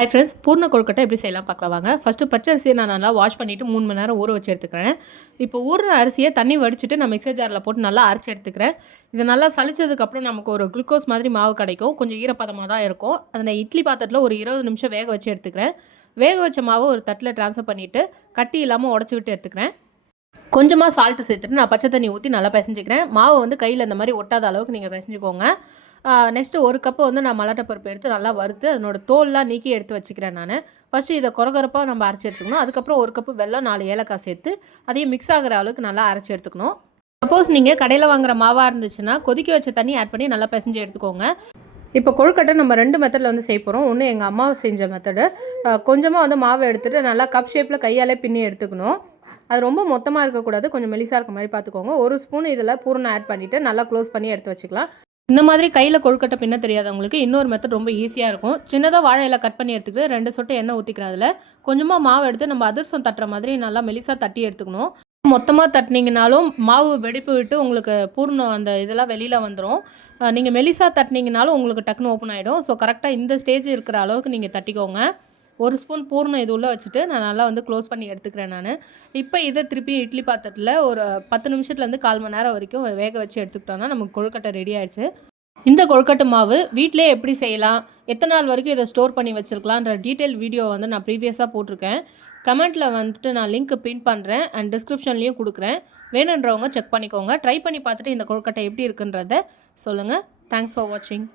Hi friends பூர்ண கொழுக்கட்டை எப்படி செய்யலாம் பார்க்கலாம் வாங்க. ஃபஸ்ட்டு பச்சை அரிசியை நான் நல்லா வாஷ் பண்ணிவிட்டு மூணு மணி நேரம் ஊற வச்சு எடுத்துக்கிறேன். இப்போ ஊறின அரிசியை தண்ணி வடிச்சிட்டு நான் மிக்சர் ஜாரில் போட்டு நல்லா அரைச்சி எடுத்துக்கிறேன். இது நல்லா சலிச்சதுக்கப்புறம் நமக்கு ஒரு குளுக்கோஸ் மாதிரி மாவு கிடைக்கும். கொஞ்சம் ஈரப்பதமாக தான் இருக்கும். அதை நான் இட்லி பாத்திரத்தில் ஒரு இருபது நிமிஷம் வேக வச்சு எடுத்துக்கிறேன். வேக வச்ச மாவு ஒரு தட்டில் ட்ரான்ஸ்ஃபர் பண்ணிவிட்டு கட்டி இல்லாமல் உடச்சி விட்டு எடுத்துக்கிறேன். கொஞ்சமாக சால்ட்டு சேர்த்துட்டு நான் பச்சை தண்ணி ஊற்றி நல்லா பிசைஞ்சிக்கிறேன். மாவு வந்து கையில் இந்த மாதிரி ஒட்டாத அளவுக்கு நீங்கள் பிசைஞ்சுக்கோங்க. நெக்ஸ்ட்டு ஒரு கப்பை வந்து நான் மல்லாட்டை பருப்பு எடுத்து நல்லா வறுத்து அதனோட தோல்லாம் நீக்கி எடுத்து வச்சுக்கிறேன் நான். ஃபஸ்ட்டு இதை குறகுறப்பாக நம்ம அரைச்சி எடுத்துக்கணும். அதுக்கப்புறம் ஒரு கப்பு வெள்ளம் நாலு ஏலக்காய் சேர்த்து அதையும் மிக்ஸ் ஆகிற அளவுக்கு நல்லா அரைச்சி எடுத்துக்கணும். சப்போஸ் நீங்கள் கடையில் வாங்குற மாவாக இருந்துச்சுன்னா கொதிக்க வச்ச தண்ணி ஆட் பண்ணி நல்லா பிசைஞ்சு எடுத்துக்கோங்க. இப்போ கொழுக்கட்டை நம்ம ரெண்டு மெத்தடில் வந்து செய்ய போகிறோம் ஒன்று எங்கள் அம்மா செஞ்ச மெத்தடு கொஞ்சமாக வந்து மாவை எடுத்துகிட்டு நல்லா கப் ஷேப்பில் கையாலே பின்னி எடுத்துக்கணும். அது ரொம்ப மொத்தமாக இருக்கக்கூடாது. கொஞ்சம் மெலிசாக இருக்க மாதிரி பார்த்துக்கோங்க. ஒரு ஸ்பூன் இதில் பூரணம் ஆட் பண்ணிவிட்டு நல்லா க்ளோஸ் பண்ணி எடுத்து வச்சுக்கலாம். இந்த மாதிரி கையில் கொழுக்கட்டை பின்ன தெரியாதவங்களுக்கு இன்னொரு மெத்தட் ரொம்ப ஈஸியாக இருக்கும். சின்னதாக வாழை இலை கட் பண்ணி எடுத்துக்கிட்டு ரெண்டு சொட்டை எண்ணெய் ஊற்றிக்கிறேன் அதில். கொஞ்சமாக மாவு எடுத்து நம்ம அதிர்சம் தட்டுற மாதிரி நல்லா மெலிசாக தட்டி எடுத்துக்கணும். மொத்தமாக தட்டினீங்கனாலும் மாவு வெடிப்பு விட்டு உங்களுக்கு பூர்ணம் அந்த இதெல்லாம் வெளியில் வந்துடும் நீங்கள் மெலிசாக தட்டினீங்கனாலும் உங்களுக்கு டக்குன்னு ஓப்பன் ஆகிடும் ஸோ கரெக்டாக இந்த ஸ்டேஜ் இருக்கிற அளவுக்கு நீங்கள் தட்டிக்கோங்க. ஒரு ஸ்பூன் பூர்ணம் இது உள்ளே வச்சுட்டு நான் நல்லா வந்து க்ளோஸ் பண்ணி எடுத்துக்கிறேன் நான். இப்போ இதை திருப்பி இட்லி பாத்திரத்தில் ஒரு பத்து நிமிஷத்துலேருந்து கால் மணி நேரம் வரைக்கும் வேக வச்சு எடுத்துக்கிட்டோன்னா நமக்கு கொழுக்கட்டை ரெடி ஆயிடுச்சு. இந்த கொழுக்கட்டை மாவு வீட்டிலே எப்படி செய்யலாம்? எத்தனை நாள் வரைக்கும் இதை ஸ்டோர் பண்ணி வச்சுருக்கலான்ற டீட்டெயில் வீடியோ வந்து நான் ப்ரீவியஸாக போட்டிருக்கேன். கமெண்ட்டில் வந்துட்டு நான் லிங்க் பின் பண்ணுறேன் அண்ட் டிஸ்கிரிப்ஷன்லேயும் கொடுக்குறேன். வேணுன்றவங்க செக் பண்ணிக்கோங்க. ட்ரை பண்ணி பார்த்துட்டு இந்த கொழுக்கட்டை எப்படி இருக்குன்றத சொல்லுங்கள் தேங்க்ஸ் ஃபார் வாட்சிங்